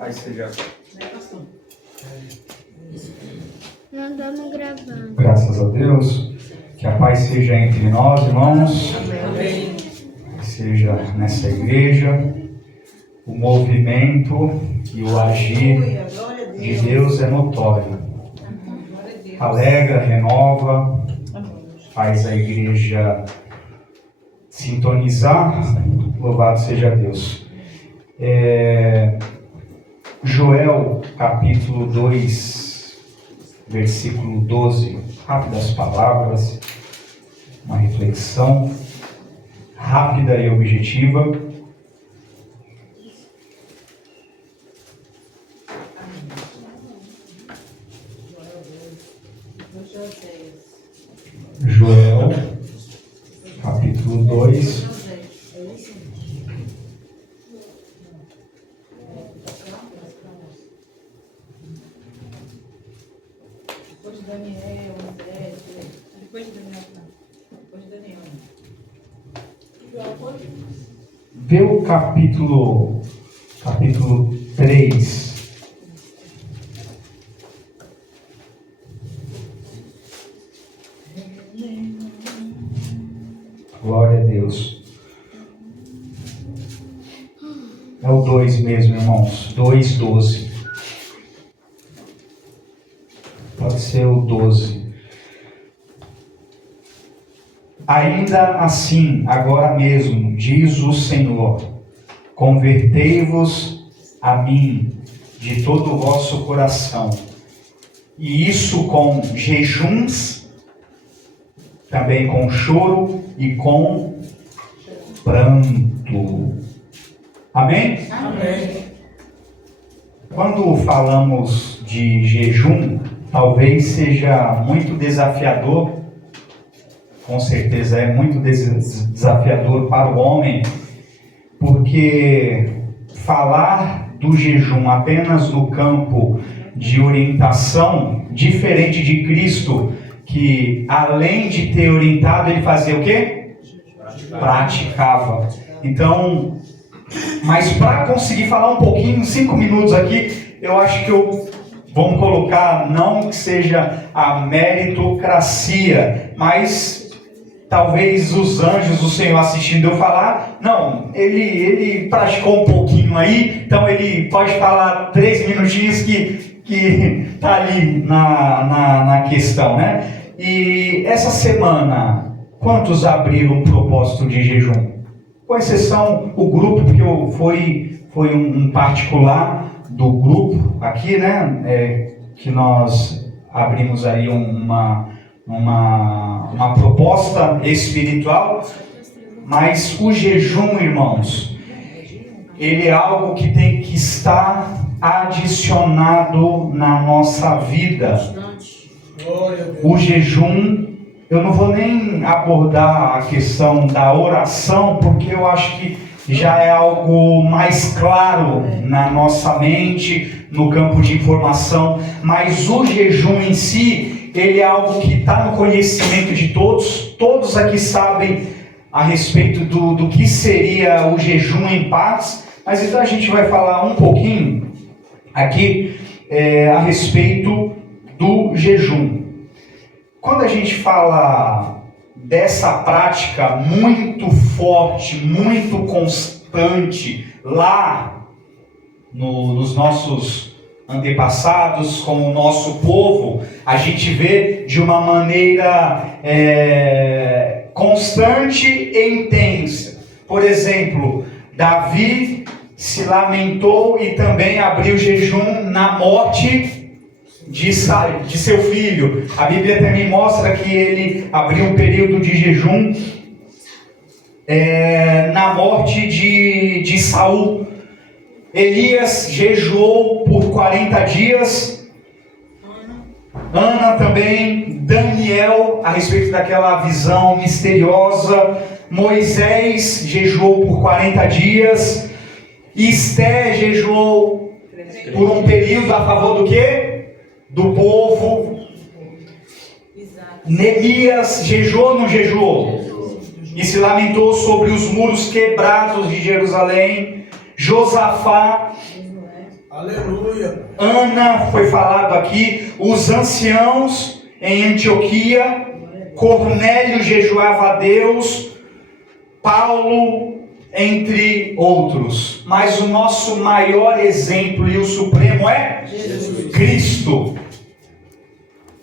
Aí você já... Não estamos gravando. Graças a Deus. Que a paz seja entre nós, irmãos. Amém. Que seja nessa igreja. O movimento e o agir de Deus é notório. Alegra, renova, faz a igreja sintonizar. Louvado seja Deus. Joel, capítulo 2, versículo 12. Rápidas palavras, uma reflexão rápida e objetiva. Joel, capítulo 2. Depois de Daniel, depois de Daniel. Vê o capítulo 3. Glória a Deus. É o 2 mesmo, irmãos. 2:12. Pode ser o 12. Ainda assim, agora mesmo, diz o Senhor, convertei-vos a mim de todo o vosso coração, e isso com jejuns, também com choro e com pranto. Amém? Amém. Quando falamos de jejum, talvez seja muito desafiador, com certeza é muito desafiador para o homem, porque falar do jejum apenas no campo de orientação, diferente de Cristo, que além de ter orientado, ele fazia o quê? Praticava. Então, mas para conseguir falar um pouquinho, 5 minutos aqui, eu acho que vamos colocar, não que seja a meritocracia, mas talvez os anjos, o Senhor assistindo eu falar, não, ele praticou um pouquinho aí, então ele pode falar 3 minutinhos que está ali na questão, né? E essa semana, quantos abriram um propósito de jejum? Com exceção o grupo, porque foi um particular do grupo aqui, né? Que nós abrimos aí uma proposta espiritual, mas o jejum, irmãos, ele é algo que tem que estar adicionado na nossa vida. O jejum, eu não vou nem abordar a questão da oração, porque eu acho que já é algo mais claro na nossa mente, no campo de informação, mas o jejum em si, ele é algo que está no conhecimento de todos aqui sabem a respeito do que seria o jejum em paz, mas então a gente vai falar um pouquinho aqui a respeito do jejum. Quando a gente fala dessa prática muito forte, muito constante, lá nos nossos antepassados, com o nosso povo, a gente vê de uma maneira constante e intensa. Por exemplo, Davi se lamentou e também abriu jejum na morte de seu filho. A Bíblia também mostra que ele abriu um período de jejum na morte de Saul. Elias jejuou por 40 dias. Ana também. Daniel, a respeito daquela visão misteriosa. Moisés jejuou por 40 dias. Esther jejuou por um período a favor do quê? Do povo. Neemias jejuou ou não jejuou? E se lamentou sobre os muros quebrados de Jerusalém. Josafá Aleluia. Ana foi falado aqui, os anciãos em Antioquia, Cornélio jejuava a Deus, Paulo, entre outros. Mas o nosso maior exemplo e o supremo é Jesus. Cristo.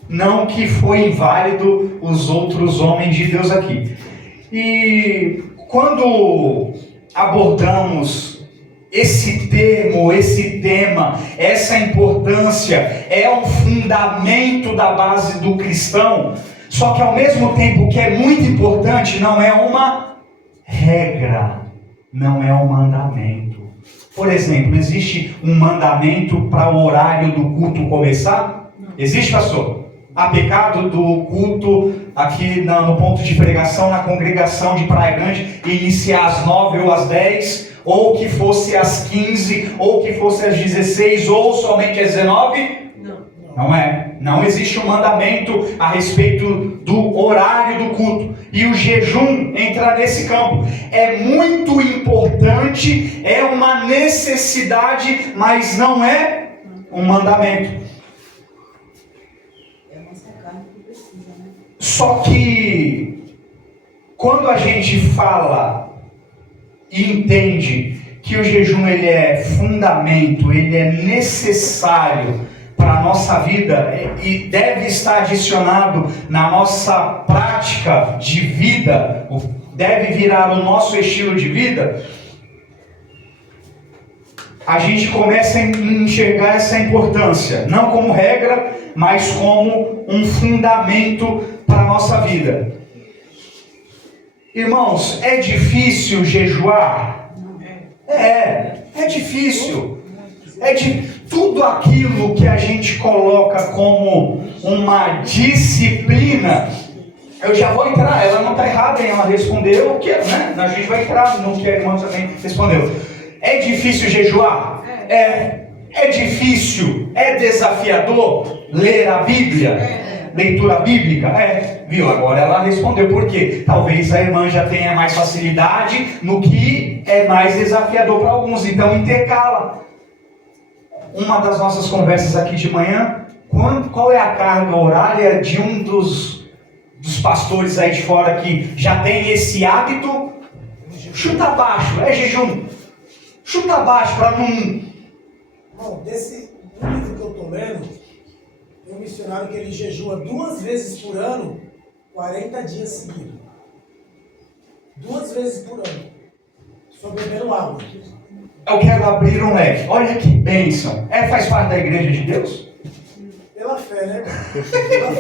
Não que foi inválido os outros homens de Deus aqui. E quando abordamos esse termo, esse tema, essa importância, é o fundamento da base do cristão, só que ao mesmo tempo que é muito importante, não é uma regra, não é um mandamento. Por exemplo, existe um mandamento para o horário do culto começar? Existe, pastor? Há pecado do culto aqui no ponto de pregação, na congregação de Praia Grande, iniciar às 9 ou às 10, ou que fosse às 15, ou que fosse às 16, ou somente às 19? Não é. Não existe um mandamento a respeito do horário do culto. E o jejum entra nesse campo. É muito importante, é uma necessidade, mas não é um mandamento. É a nossa carne que precisa, né? Só que quando a gente fala e entende que o jejum ele é fundamento, ele é necessário para a nossa vida e deve estar adicionado na nossa prática de vida, deve virar o nosso estilo de vida, a gente começa a enxergar essa importância, não como regra, mas como um fundamento para a nossa vida. Irmãos, é difícil jejuar? É difícil. Tudo aquilo que a gente coloca como uma disciplina, eu já vou entrar, ela não está errada, hein? Ela respondeu o que, né? A gente vai entrar no que a irmã também respondeu. É difícil jejuar? É difícil, é desafiador ler a Bíblia? Leitura bíblica? Viu? Agora ela respondeu por quê? Talvez a irmã já tenha mais facilidade no que é mais desafiador para alguns, então intercala. Uma das nossas conversas aqui de manhã, qual é a carga horária de um dos pastores aí de fora que já tem esse hábito? Chuta baixo, é jejum. Chuta baixo para não... Bom, desse livro que eu estou lendo, tem um missionário que ele jejua 2 vezes por ano, 40 dias seguidos. 2 vezes por ano. Só bebendo água. Eu quero abrir um leque. Olha que bênção. Faz parte da igreja de Deus? Pela fé, né? Pela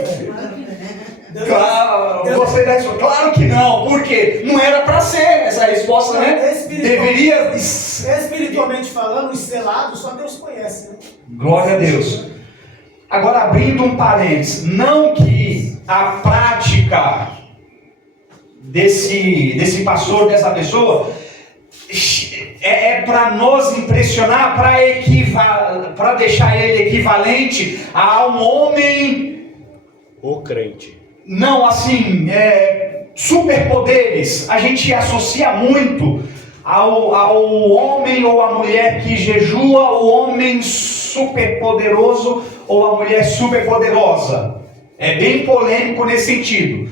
fé. Claro que não. Por quê? Não era para ser essa resposta, né? Deveria... Espiritualmente falando, os selados, só Deus conhece, né? Glória a Deus. Agora, abrindo um parênteses, não que a prática desse pastor, dessa pessoa, é para nos impressionar, para deixar ele equivalente a um homem... O crente. Não, assim, superpoderes. A gente associa muito ao homem ou à mulher que jejua, o homem superpoderoso ou a mulher superpoderosa. É bem polêmico nesse sentido.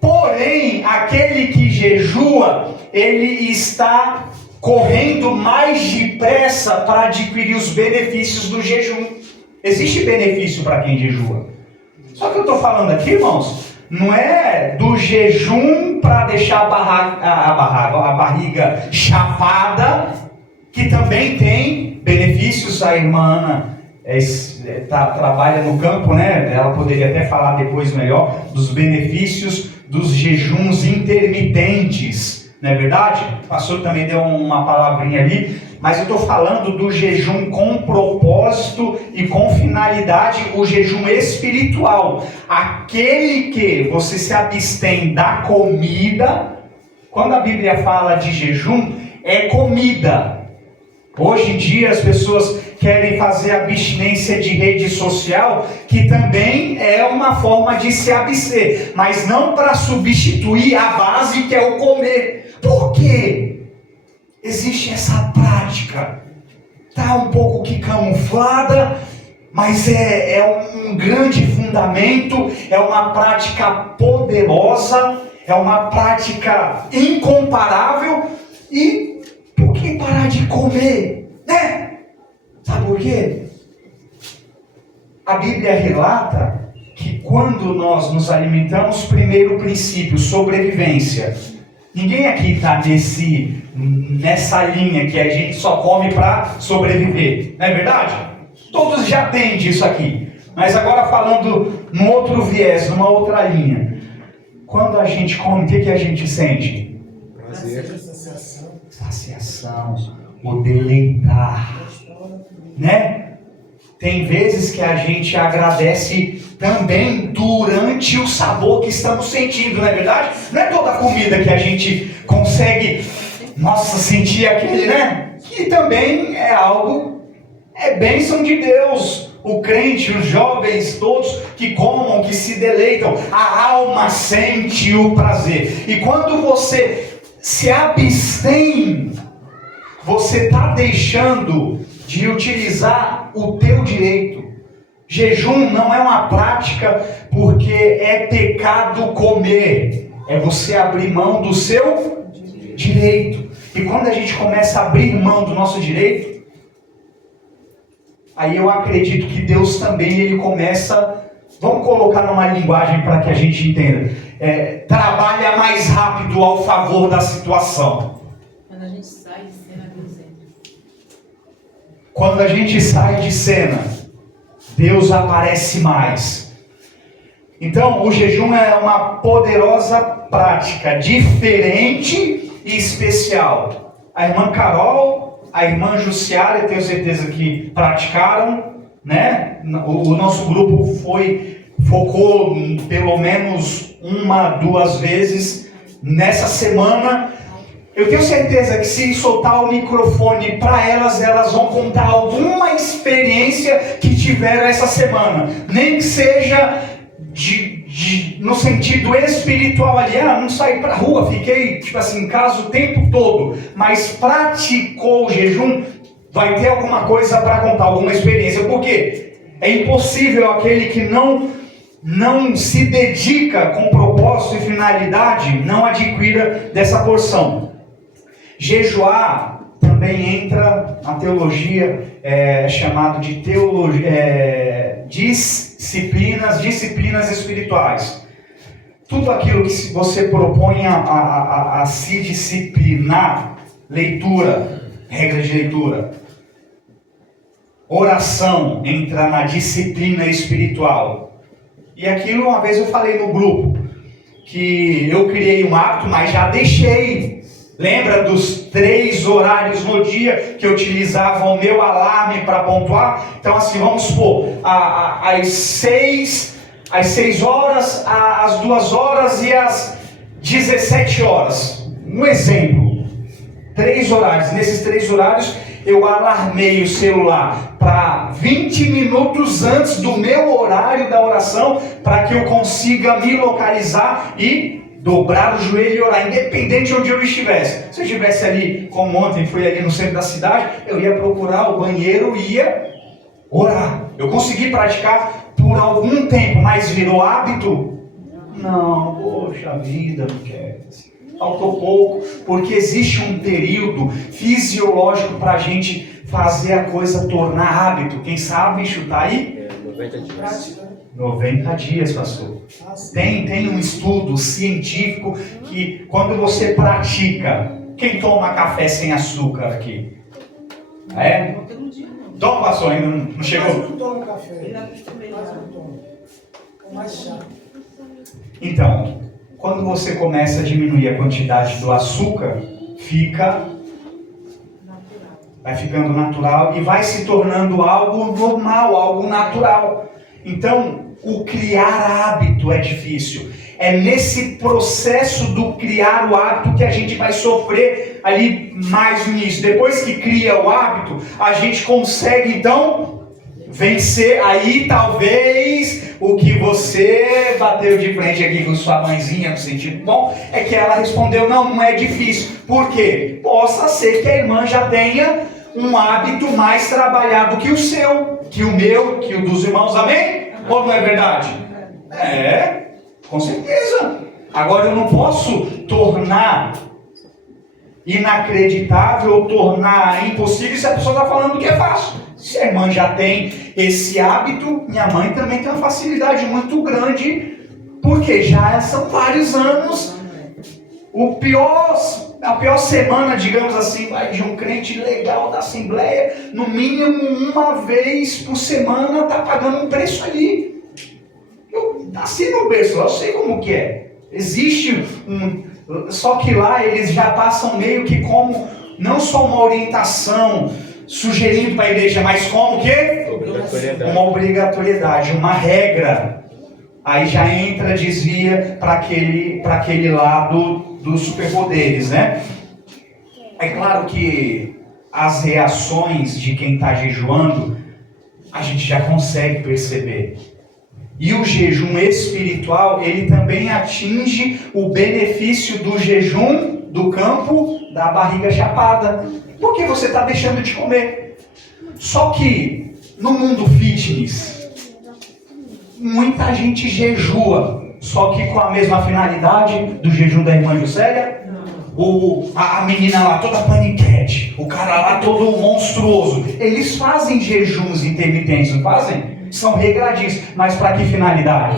Porém, aquele que jejua, ele está correndo mais depressa para adquirir os benefícios do jejum. Existe benefício para quem jejua. Só que eu estou falando aqui, irmãos, não é do jejum para deixar a barriga chapada, que também tem benefícios. A irmã Ana trabalha no campo, né? Ela poderia até falar depois melhor dos benefícios dos jejuns intermitentes, não é verdade? O pastor também deu uma palavrinha ali, mas eu estou falando do jejum com propósito e com finalidade, o jejum espiritual, aquele que você se abstém da comida. Quando a Bíblia fala de jejum, é comida. Hoje em dia as pessoas querem fazer abstinência de rede social, que também é uma forma de se abster, mas não para substituir a base que é o comer. Por quê? Existe essa prática está um pouco que camuflada, mas é um grande fundamento, é uma prática poderosa, é uma prática incomparável. E por que parar de comer, né? Sabe por quê? A Bíblia relata que quando nós nos alimentamos, primeiro princípio, sobrevivência. Ninguém aqui está nessa linha que a gente só come para sobreviver, não é verdade? Todos já têm disso aqui. Mas agora falando num outro viés, numa outra linha. Quando a gente come, o que a gente sente? Prazer. Saciação, o deleitar, né? Tem vezes que a gente agradece também durante o sabor que estamos sentindo, não é verdade? Não é toda comida que a gente consegue, sentir aquele, né? Que também é algo, é bênção de Deus. O crente, os jovens, todos que comam, que se deleitam, a alma sente o prazer. E quando você se abstém, você está deixando de utilizar o teu direito. Jejum não é uma prática porque é pecado comer. É você abrir mão do seu direito. E quando a gente começa a abrir mão do nosso direito, aí eu acredito que Deus também, ele começa, vamos colocar numa linguagem para que a gente entenda, trabalha mais rápido ao favor da situação. Quando a gente sai de cena, Deus entra. Quando a gente sai de cena, Deus aparece mais. Então, o jejum é uma poderosa prática, diferente e especial. A irmã Carol, a irmã Jussiara, eu tenho certeza que praticaram, né? O nosso grupo focou pelo menos 1-2 vezes nessa semana. Eu tenho certeza que se soltar o microfone para elas vão contar alguma experiência que tiveram essa semana. Nem que seja no sentido espiritual ali. Não saí para a rua, fiquei em casa o tempo todo. Mas praticou o jejum, vai ter alguma coisa para contar, alguma experiência. Por quê? É impossível aquele que não se dedica com propósito e finalidade, não adquira dessa porção. Jejuar também entra na teologia, chamado de disciplinas espirituais. Tudo aquilo que você propõe a se disciplinar, leitura, regra de leitura, oração, entra na disciplina espiritual. E aquilo, uma vez eu falei no grupo, que eu criei um hábito, mas já deixei. Lembra dos 3 horários no dia que eu utilizava o meu alarme para pontuar? Então vamos supor, às 6 horas, às 2 horas e às 17 horas. Um exemplo, 3 horários. Nesses 3 horários, eu alarmei o celular para 20 minutos antes do meu horário da oração, para que eu consiga me localizar e dobrar o joelho e orar, independente de onde eu estivesse. Se eu estivesse ali, como ontem, fui ali no centro da cidade, eu ia procurar o banheiro e ia orar. Eu consegui praticar por algum tempo, mas virou hábito? Não, poxa vida, não quero. Faltou pouco, porque existe um período fisiológico para a gente fazer a coisa tornar hábito. Quem sabe chutar aí? 90 dias. Prática. 90 dias, pastor. Tem um estudo científico que quando você pratica, quem toma café sem açúcar aqui? Todo dia não. Toma, pastor, ainda não Mas chegou? não tomo café. Eu já acostumei Mas já. não tomo. É mais chato. Então, quando você começa a diminuir a quantidade do açúcar, vai ficando natural e vai se tornando algo normal, algo natural. Então, o criar hábito é difícil. É nesse processo do criar o hábito que a gente vai sofrer ali mais no início. Depois que cria o hábito, a gente consegue então vencer. Aí talvez o que você bateu de frente aqui com sua mãezinha no sentido bom, é que ela respondeu, não é difícil. Por quê? Possa ser que a irmã já tenha um hábito mais trabalhado que o seu, que o meu, que o dos irmãos, amém? Ou não é verdade? É, com certeza. Agora eu não posso tornar inacreditável ou tornar impossível se a pessoa está falando que é fácil. Se a irmã já tem esse hábito, minha mãe também tem uma facilidade muito grande, porque já são vários anos. A pior semana, digamos assim, vai de um crente legal da Assembleia, no mínimo uma vez por semana está pagando um preço ali. Eu nasci no berço, eu sei como que é. Existe só que lá eles já passam meio que como, não só uma orientação, sugerindo para a igreja, mas como que? Uma obrigatoriedade, uma regra. Aí já entra, desvia para aquele lado dos superpoderes, né? É claro que as reações de quem está jejuando, a gente já consegue perceber. E o jejum espiritual, ele também atinge o benefício do jejum do campo da barriga chapada. Porque você está deixando de comer. Só que no mundo fitness, muita gente jejua. Só que com a mesma finalidade do jejum da irmã Juscelia. A menina lá toda paniquete. O cara lá todo monstruoso. Eles fazem jejuns intermitentes, não fazem? São regradinhos. Mas para que finalidade?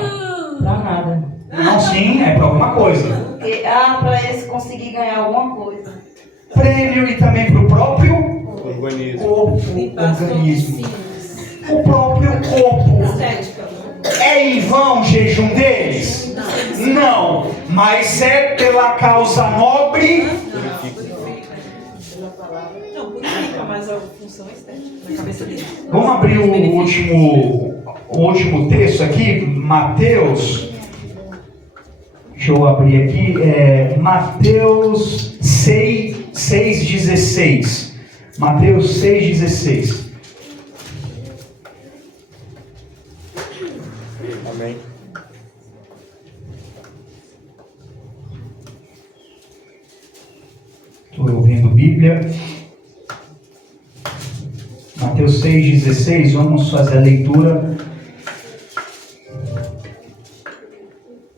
Pra nada. Não, sim, é para alguma coisa. Porque, pra eles conseguir ganhar alguma coisa. Prêmio e também para o próprio Organismo. o próprio corpo. Estética. É em vão o jejum deles? Não, mas é pela causa nobre. Não, purifica, mas a função é estética na cabeça dele. Vamos abrir o último texto aqui, Mateus. Deixa eu abrir aqui, Mateus 6,16. Mateus 6,16. Amém. Estou ouvindo Bíblia. Mateus 6,16, vamos fazer a leitura.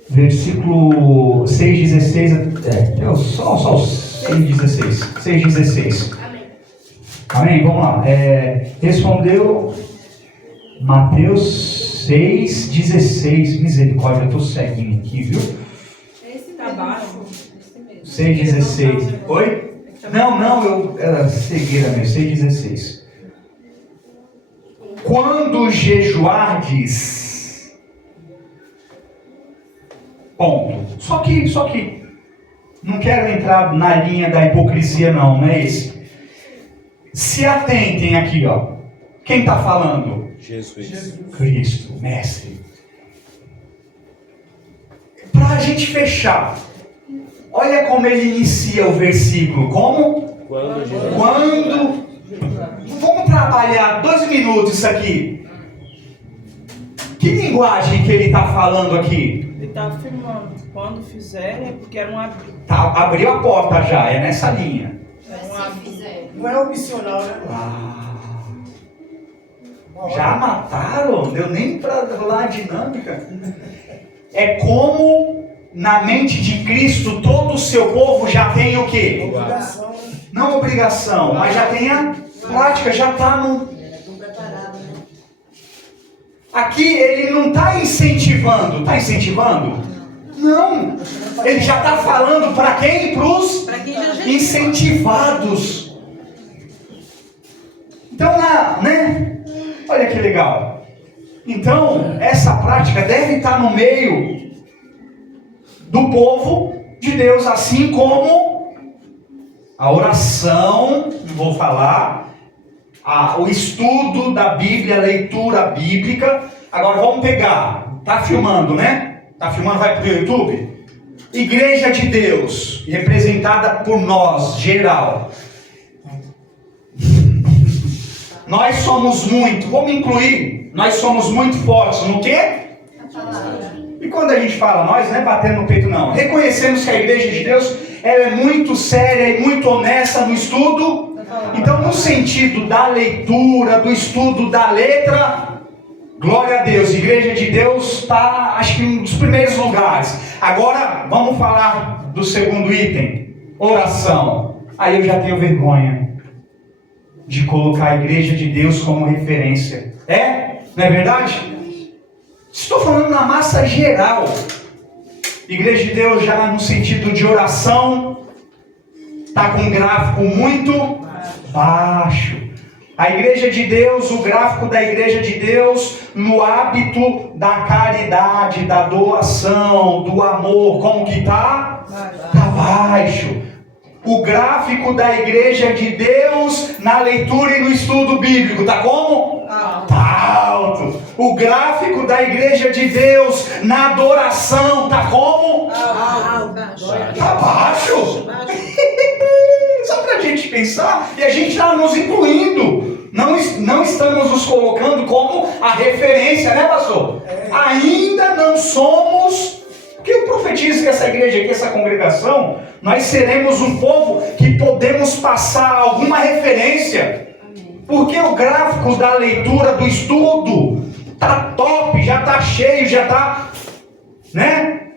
Versículo 6,16, só o 6,16. 6,16. Amém? Vamos lá. Respondeu Mateus 6,16. Misericórdia, eu estou ceguinho aqui, viu? Esse tá baixo. 6,16. Oi? Não, era cegueira mesmo. 6,16. Quando jejuardes. Ponto. Só que. Não quero entrar na linha da hipocrisia, não é esse. Se atentem aqui, ó. Quem está falando? Jesus. Cristo, mestre. Para a gente fechar, olha como ele inicia o versículo. Como? Quando. Vamos trabalhar 2 minutos isso aqui. Que linguagem que ele está falando aqui? Ele está afirmando, quando fizerem, é porque era um hábito. Abriu a porta já, é nessa linha. Não é opcional, né? Já mataram? Deu nem para rolar a dinâmica. É como na mente de Cristo todo o seu povo já tem o quê? Obrigação, né? Não obrigação, mas já tem a prática, já está no... Aqui ele não está incentivando. Está incentivando? Não. Ele já está falando para quem? Para os incentivados. Então, né? Olha que legal. Então, essa prática deve estar no meio do povo de Deus, assim como a oração, não vou falar, o estudo da Bíblia, a leitura bíblica. Agora vamos pegar, tá filmando, né? Tá filmando, vai pro YouTube? Igreja de Deus, representada por nós, geral. Nós somos muito, vamos incluir, nós somos muito fortes no quê? E quando a gente fala nós, não é batendo no peito não. Reconhecemos que a igreja de Deus ela é muito séria e muito honesta no estudo Então, no sentido da leitura, do estudo da letra, glória a Deus, Igreja de Deus está, acho que, um dos primeiros lugares. Agora, vamos falar do segundo item, oração. Aí eu já tenho vergonha de colocar a Igreja de Deus como referência. Não é verdade? Estou falando na massa geral. Igreja de Deus já no sentido de oração está com um gráfico muito baixo. A Igreja de Deus, o gráfico da Igreja de Deus no hábito da caridade, da doação, do amor, como que está? Está baixo. O gráfico da Igreja de Deus na leitura e no estudo bíblico está como? Está alto. O gráfico da Igreja de Deus na adoração está como? Está baixo. Só para a gente pensar, e a gente está nos incluindo. Não estamos nos colocando como a referência, né, pastor? Ainda não somos. Porque eu profetizo que essa igreja aqui, essa congregação, nós seremos um povo que podemos passar alguma referência. Porque o gráfico da leitura, do estudo, está top, já está cheio, já está, né?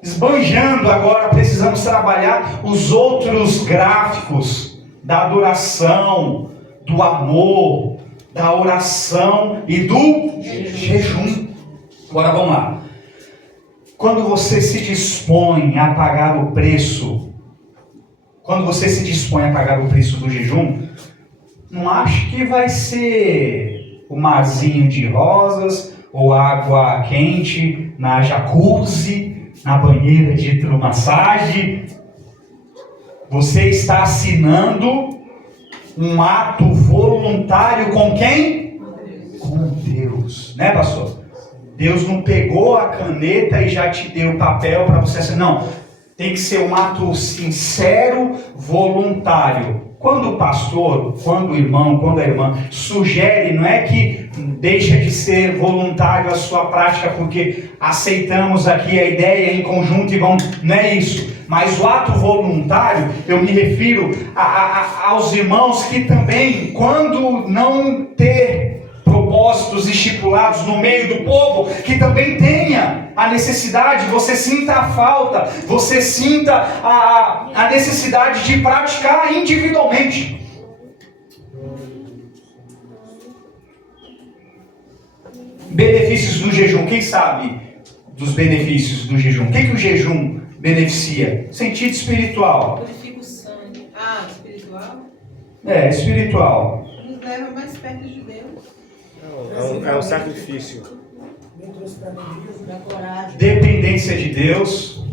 Esbanjando. Agora precisamos trabalhar os outros gráficos da adoração, do amor, da oração e do jejum. Agora vamos lá. Quando você se dispõe a pagar o preço, do jejum, não acho que vai ser o marzinho de rosas ou água quente na jacuzzi, na banheira de hidromassagem. Você está assinando um ato voluntário com quem? Com Deus, né, pastor? Deus não pegou a caneta e já te deu o papel para você assinar. Não, tem que ser um ato sincero, voluntário. Quando o pastor, quando o irmão, quando a irmã sugere, não é que deixa de ser voluntário a sua prática porque aceitamos aqui a ideia em conjunto e vamos... Não é isso. Mas o ato voluntário, eu me refiro aos irmãos que também, quando não ter propósitos estipulados no meio do povo, que também tenha a necessidade, você sinta a falta, você sinta a necessidade de praticar individualmente. Benefícios do jejum, quem sabe dos benefícios do jejum? O que o jejum beneficia? Sentido espiritual. Purifica o sangue. Espiritual? Espiritual. Nos leva mais perto de Deus. É um sacrifício. Dependência de Deus.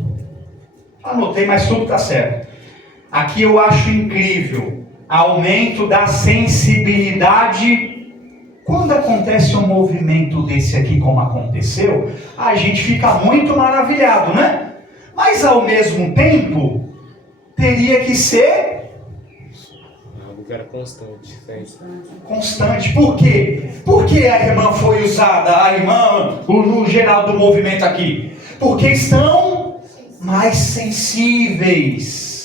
Anotei, mas tudo está certo. Aqui eu acho incrível. Aumento da sensibilidade. Quando acontece um movimento desse aqui, como aconteceu, a gente fica muito maravilhado, né? Mas ao mesmo tempo, teria que ser Algo que era constante. constante. Por quê? Por que a irmã foi usada, a irmã, no geral do movimento aqui? Porque estão mais sensíveis.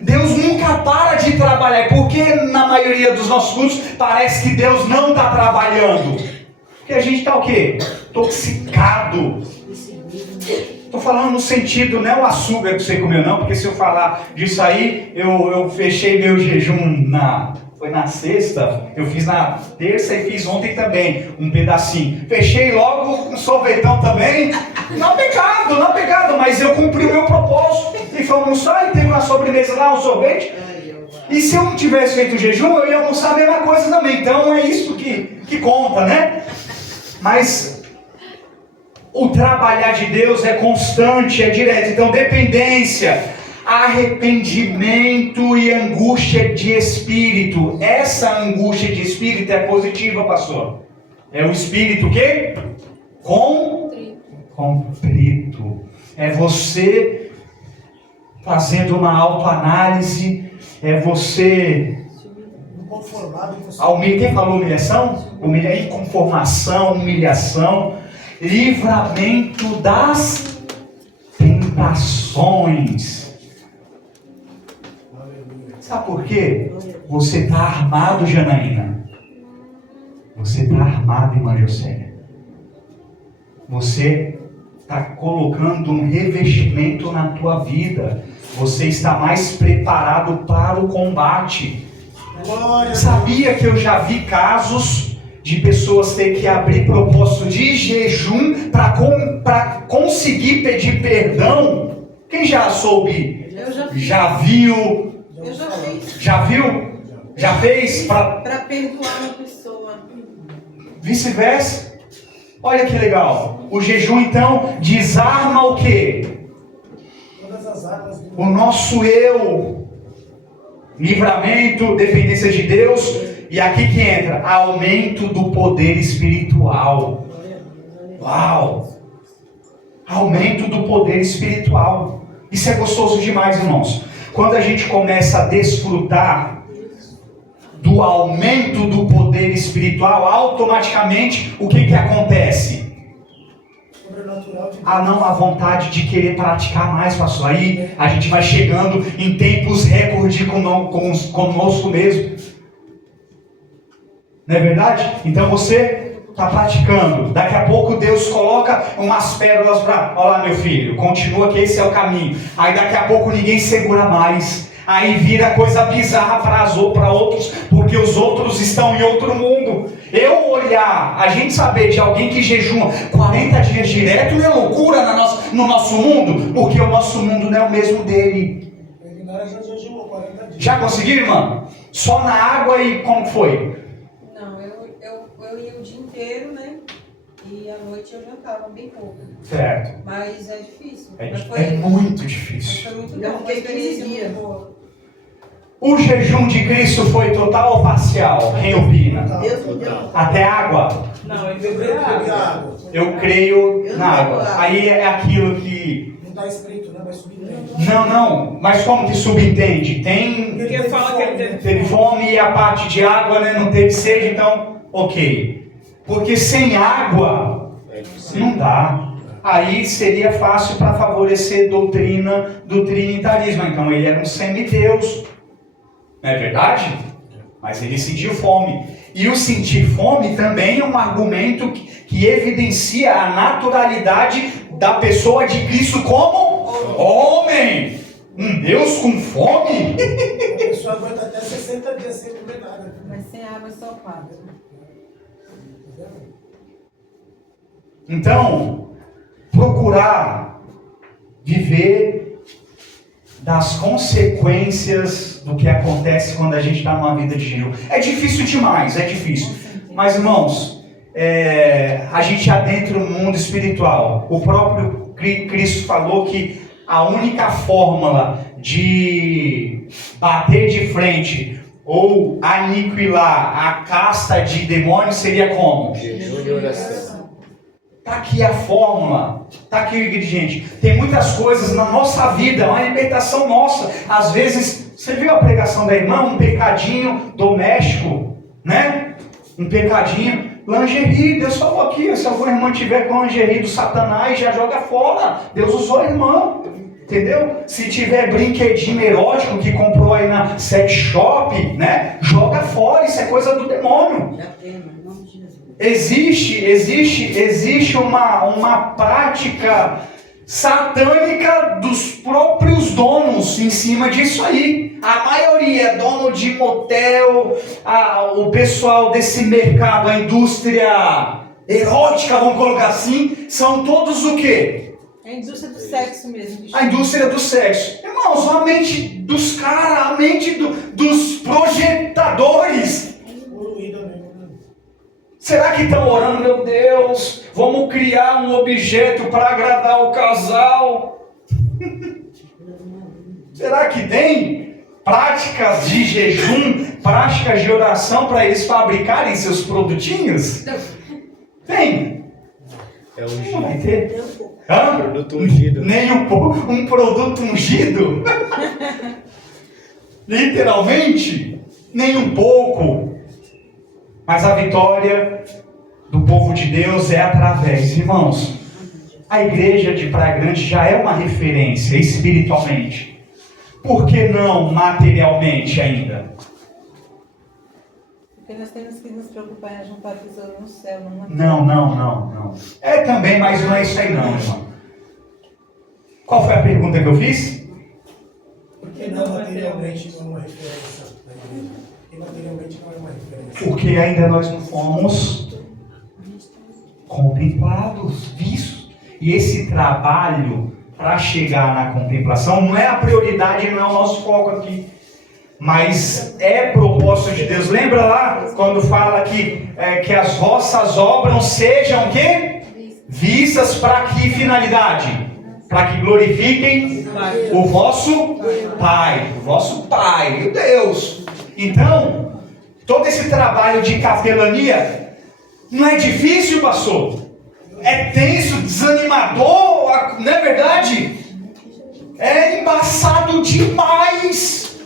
Deus nunca para de trabalhar. Porque na maioria dos nossos cultos parece que Deus não está trabalhando? Porque a gente está o quê? Toxicado. Estou falando no sentido, não é o açúcar que você comeu não, porque se eu falar disso aí, eu fechei meu jejum foi na sexta, eu fiz na terça e fiz ontem também, um pedacinho. Fechei logo com sorvetão também, não pecado, mas eu cumpri o meu propósito. E foi almoçar e teve uma sobremesa lá, um sorvete. E se eu não tivesse feito o jejum, eu ia almoçar a mesma coisa também. Então é isso que conta, né? Mas o trabalhar de Deus é constante, é direto. Então, dependência, arrependimento e angústia de espírito. Essa angústia de espírito é positiva, pastor. É o espírito o quê? Contrito. É você fazendo uma autoanálise. É você... Quem falou humilhação? Inconformação, humilhação. Livramento das tentações. Sabe por quê? Você está armado, Janaína. Você está armado, irmã Jocélia. Você está colocando um revestimento na tua vida. Você está mais preparado para o combate. Sabia que eu já vi casos de pessoas ter que abrir propósito de jejum para conseguir pedir perdão? Quem já soube? Eu já fiz. Já viu? Eu já fiz. Já viu? Já fez? Para perdoar uma pessoa. Vice-versa. Olha que legal. O jejum então desarma o quê? Todas as armas do O nosso eu. Livramento, dependência de Deus. E aqui que entra aumento do poder espiritual. Uau! Aumento do poder espiritual. Isso é gostoso demais, irmãos. Quando a gente começa a desfrutar do aumento do poder espiritual, automaticamente o que acontece? sobrenatural de Deus. A vontade de querer praticar mais, pastor. Aí a gente vai chegando em tempos recorde conosco mesmo. Não é verdade? Então você está praticando. Daqui a pouco Deus coloca umas pérolas para... Olha lá, meu filho, continua que esse é o caminho. Aí daqui a pouco ninguém segura mais. Aí vira coisa bizarra para outros, porque os outros estão em outro mundo. Eu olhar, a gente saber de alguém que jejuma 40 dias direto não é loucura no nosso mundo, porque o nosso mundo não é o mesmo dele. A gente jejuou 40 dias. Já conseguiu, irmã? Só na água e como foi? Não, eu ia o dia inteiro, né? E à noite eu jantava bem pouco. Certo. Mas é difícil. É Mas muito difícil. Foi muito Eu bom. fiquei Uma experiência 15 dias. muito boa. O jejum de Cristo foi total ou parcial? Quem opina? Deus me deu. Até água? Não, eu Beber bebi água. água. Eu creio Eu na não água. bebo água. Aí é aquilo que... Não está escrito, né? Mas subentende. Não. Mas como que subentende? Porque fala que ele Teve fome e a parte de água, né, não teve sede, então, ok. Porque sem água, não dá. Aí seria fácil para favorecer doutrina do trinitarismo. Então ele era um semideus. Não é verdade? Mas ele sentiu fome. E o sentir fome também é um argumento que evidencia a naturalidade da pessoa de Cristo como homem. Um Deus com fome? A pessoa aguenta até 60 dias sem comer nada. Mas sem água é só quadro. Então, procurar viver das consequências do que acontece quando a gente está numa vida de jejum. É difícil demais, é difícil. Mas, irmãos, a gente adentra o mundo espiritual. O próprio Cristo falou que a única fórmula de bater de frente ou aniquilar a casta de demônios seria como? Jejum e oração. Está aqui a fórmula, está aqui o ingrediente. Tem muitas coisas na nossa vida, uma libertação nossa. Às vezes, você viu a pregação da irmã? Um pecadinho doméstico, né? Um pecadinho. Lingerie, Deus falou aqui, se alguma irmã tiver com lingerie do Satanás, já joga fora. Deus usou a irmã, entendeu? Se tiver brinquedinho erótico que comprou aí na sex shop, né? Joga fora, isso é coisa do demônio. Já tem, mas em nome de Jesus. Existe uma prática satânica dos próprios donos em cima disso aí. A maioria, dono de motel, o pessoal desse mercado, a indústria erótica, vamos colocar assim, são todos o quê? É a indústria do sexo mesmo. A indústria do sexo. Irmãos, a mente dos caras, a mente dos projetadores. Poluída mesmo. Será que estão orando, meu Deus, vamos criar um objeto para agradar o casal? Será que tem práticas de jejum, práticas de oração para eles fabricarem seus produtinhos? Tem. É Não vai ungido. ter. Hã? Produto ungido. Nem um produto ungido? Literalmente? Nem um pouco. Mas a vitória do povo de Deus é através, irmãos, a igreja de Praia Grande já é uma referência espiritualmente. Por que não materialmente ainda? Porque nós temos que nos preocupar em juntar tesouro no céu, não na Não. É também, mas não é isso aí não, irmão. Qual foi a pergunta que eu fiz? Porque não materialmente não é uma referência da igreja. E materialmente não é uma referência. Porque ainda nós não fomos contemplados, vistos. E esse trabalho para chegar na contemplação não é a prioridade, não é o nosso foco aqui. Mas é propósito de Deus. Lembra lá quando fala que as vossas obras sejam o quê? Vistas para que finalidade? Para que glorifiquem o vosso Pai, meu Deus. Então, todo esse trabalho de capelania não é difícil, pastor? É tenso, desanimador, não é verdade? É embaçado demais.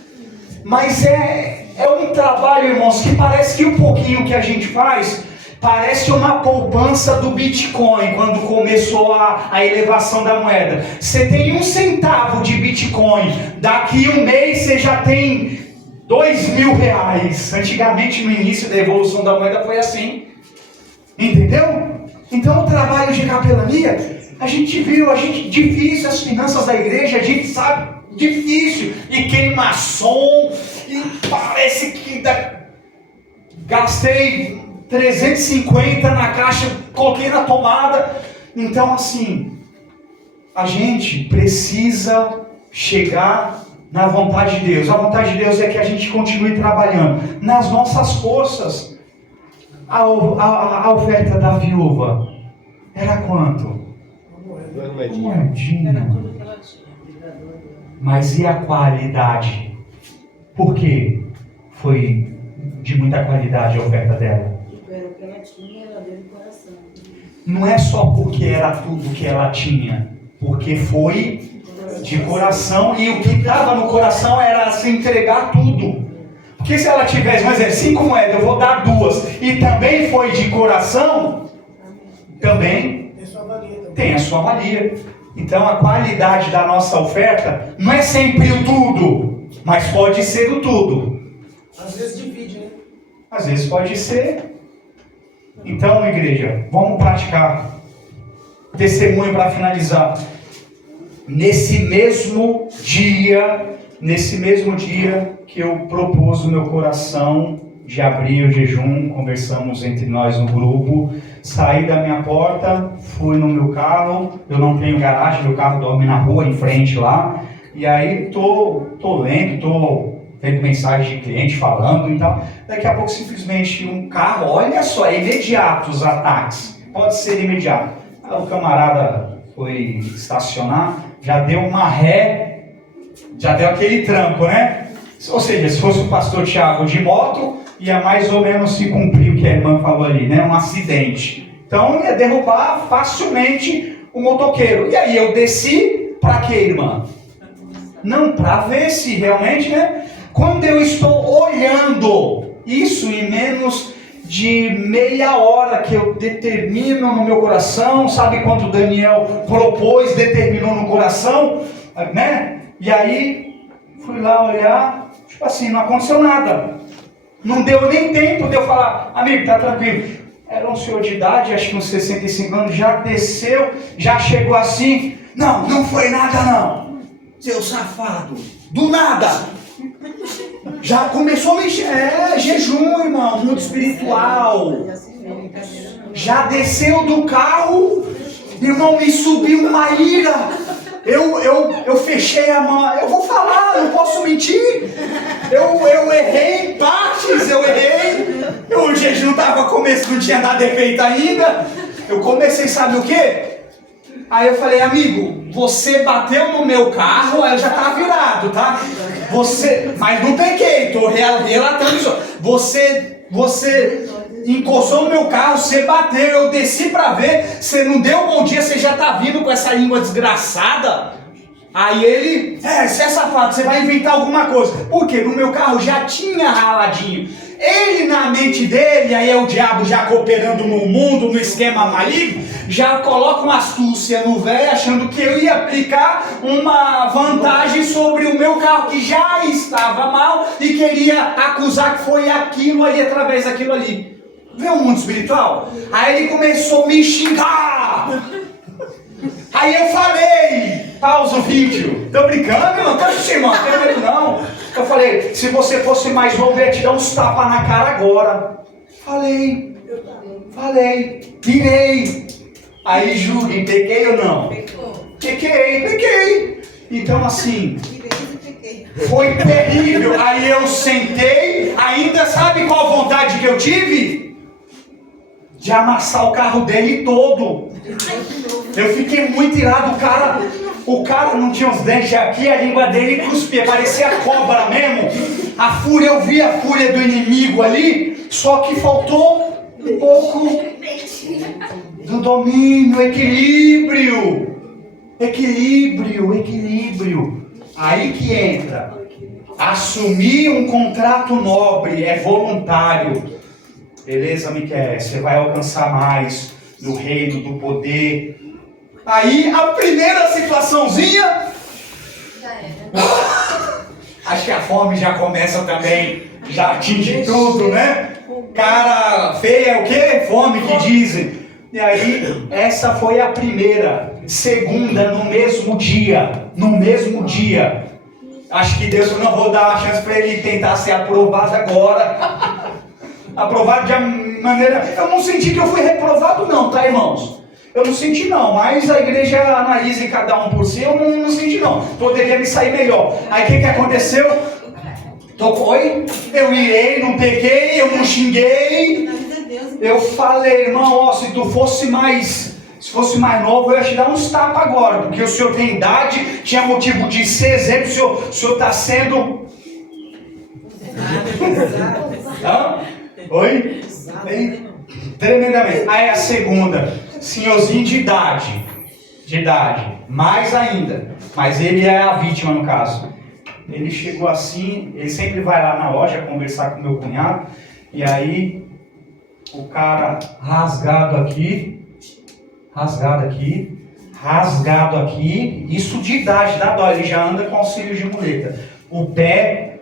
Mas é um trabalho, irmãos, que parece que o pouquinho que a gente faz parece uma poupança do Bitcoin quando começou a elevação da moeda. Você tem 1 centavo de Bitcoin, daqui um mês você já tem R$2.000. Antigamente, no início da evolução da moeda, foi assim. Entendeu? Então, o trabalho de capelania, a gente viu, difícil as finanças da igreja, a gente sabe, difícil. E queima-som, e parece que gastei 350 na caixa, coloquei na tomada. Então, assim, a gente precisa chegar na vontade de Deus. A vontade de Deus é que a gente continue trabalhando nas nossas forças. A oferta da viúva era quanto? Uma Moedinha. Era tudo que ela tinha. Mas e a qualidade? Por quê? Foi de muita qualidade a oferta dela. Era o que ela tinha, ela deu no coração. Não é só porque era tudo que ela tinha, porque foi de coração, e o que estava no coração era se entregar tudo. Porque se ela tivesse, vamos dizer, 5 moedas, eu vou dar 2, e também foi de coração, também tem a sua valia. Então a qualidade da nossa oferta não é sempre o tudo, mas pode ser o tudo. Às vezes divide, né? Às vezes pode ser. Então, igreja, vamos praticar. Testemunho para finalizar. Nesse mesmo dia que eu propus o meu coração de abrir o jejum, conversamos entre nós no grupo, saí da minha porta, fui no meu carro, eu não tenho garagem, meu carro dorme na rua, em frente lá, e aí tô lendo, tô vendo mensagem de cliente falando e tal, daqui a pouco simplesmente um carro, olha só, é imediato os ataques, pode ser imediato. Aí o camarada foi estacionar, já deu uma ré, já deu aquele tranco, né? Ou seja, se fosse o pastor Tiago de moto, ia mais ou menos se cumprir o que a irmã falou ali, né? Um acidente. Então ia derrubar facilmente o motoqueiro. E aí eu desci para quê, irmã? Não, para ver se realmente, né? Quando eu estou olhando isso em menos de meia hora que eu determino no meu coração, sabe quando Daniel propôs, determinou no coração, né? E aí fui lá olhar, tipo assim, não aconteceu nada. Não deu nem tempo de eu falar, amigo, tá tranquilo. Era um senhor de idade, acho que uns 65 anos, já desceu, já chegou assim. Não foi nada não. Seu safado, do nada. Já começou a mexer. Jejum, irmão, muito espiritual. Já desceu do carro, irmão, me subiu uma ira. Eu fechei a mão, eu vou falar, não posso mentir. Eu errei em partes, o jejum estava começando, não tinha nada feito ainda. Eu comecei, sabe o quê? Aí eu falei, amigo, você bateu no meu carro, aí eu já tava virado, tá? Mas não peguei, tô relatando isso. Você encostou no meu carro, você bateu, eu desci pra ver, você não deu um bom dia, você já tá vindo com essa língua desgraçada. Aí ele, você é safado, você vai inventar alguma coisa. Por quê? No meu carro já tinha raladinho. ele na mente dele, aí é o diabo já cooperando no mundo, no esquema maligno, já coloca uma astúcia no velho, achando que eu ia aplicar uma vantagem sobre o meu carro, que já estava mal, e queria acusar que foi aquilo ali, através daquilo ali. Vê o mundo espiritual? Aí ele começou a me xingar. Aí eu falei, pausa o vídeo. Tô brincando, irmão? Tô te irmão, não tem medo não. Eu falei, se você fosse mais novo, eu ia te dar uns tapas na cara agora. Falei, pirei. Aí julguem, pequei ou não? Pequei. Então assim, foi terrível. Aí eu sentei, ainda sabe qual vontade que eu tive? De amassar o carro dele todo. Eu fiquei muito irado, o cara não tinha os dentes aqui, a língua dele cuspia, parecia cobra mesmo. A fúria, eu vi a fúria do inimigo ali, só que faltou um pouco do domínio, equilíbrio. Aí que entra. Assumir um contrato nobre é voluntário. Beleza, Miquel? Você vai alcançar mais do reino, do poder. Aí a primeira situaçãozinha. Acho que a fome já começa também. Já atinge tudo, né? Cara feia é o quê? Fome que dizem. E aí, essa foi a primeira. Segunda, no mesmo dia. Acho que Deus, eu não vou dar uma chance para ele tentar ser aprovado agora. Aprovado de maneira... Eu não senti que eu fui reprovado não, tá, irmãos? Eu não senti não, mas a igreja analisa cada um por si, eu não senti não. Poderia me sair melhor. Aí o que aconteceu? Oi? Eu irei, não peguei, eu não xinguei. Eu falei, irmão, ó, se fosse mais novo, eu ia te dar uns tapas agora, porque o senhor tem idade, tinha motivo de ser exemplo, o senhor está sendo... Hã? Oi? Tremendamente. Aí a segunda, senhorzinho de idade, mais ainda, mas ele é a vítima no caso. Ele chegou assim, ele sempre vai lá na loja conversar com meu cunhado, e aí o cara rasgado aqui, isso de idade, dá dó, ele já anda com auxílio de muleta. O pé,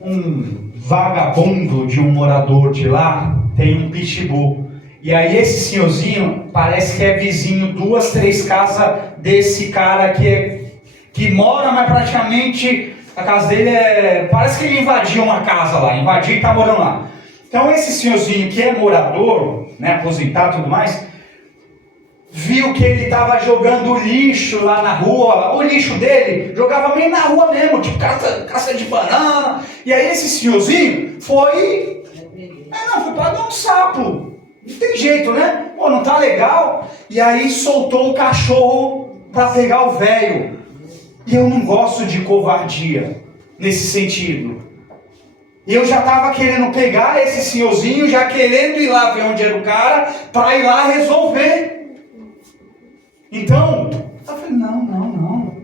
um vagabundo de um morador de lá, tem um pitbull. E aí esse senhorzinho parece que é vizinho 2, 3 casas desse cara que mora, mas praticamente a casa dele parece que ele invadiu uma casa lá, invadiu e tá morando lá. Então esse senhorzinho que é morador, né, aposentado e tudo mais, viu que ele estava jogando lixo lá na rua, o lixo dele jogava meio na rua mesmo, tipo caça de banana. E aí esse senhorzinho foi para dar um sapo. Não tem jeito, né? Pô, não tá legal. E aí soltou o cachorro para pegar o velho. E eu não gosto de covardia nesse sentido. Eu já estava querendo pegar esse senhorzinho, já querendo ir lá ver onde era o cara, para ir lá resolver. Então, eu falei, não.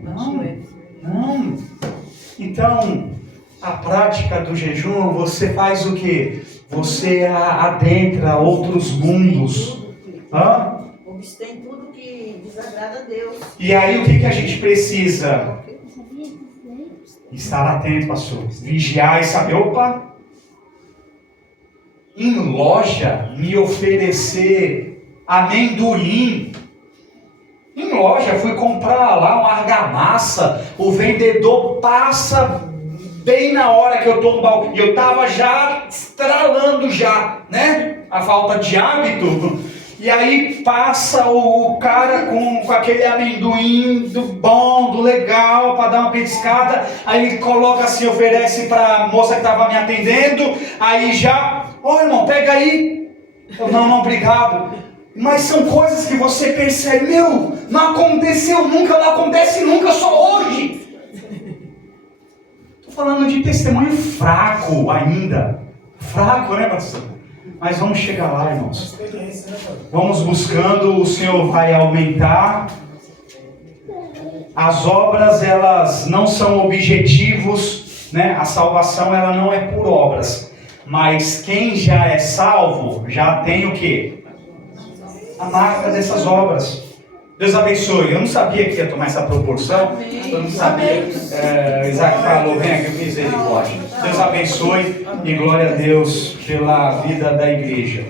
Então, a prática do jejum, você faz o quê? Você adentra outros mundos. Obstém tudo que desagrada a Deus. E aí o que a gente precisa? Estar atento, pastor. Vigiar e saber, opa, em loja me oferecer amendoim. Em loja, fui comprar lá uma argamassa, o vendedor passa bem na hora que eu estou no balcão, e eu estava já estralando já, né? A falta de hábito. E aí passa o cara com aquele amendoim do bom, do legal, para dar uma petiscada, aí ele coloca assim, oferece para a moça que estava me atendendo, aí já, irmão, pega aí. Eu, não, obrigado. Mas são coisas que você percebe, não aconteceu nunca, não acontece nunca, só hoje. Estou falando de testemunho fraco ainda. Fraco, né, pastor? Mas vamos chegar lá, irmãos. Vamos buscando, o Senhor vai aumentar. As obras, elas não são objetivos, né? A salvação, ela não é por obras. Mas quem já é salvo, já tem o quê? A marca dessas obras. Deus abençoe. Eu não sabia que ia tomar essa proporção. Eu não sabia. Isaac falou, vem aqui, misericórdia. Deus abençoe e glória a Deus pela vida da igreja.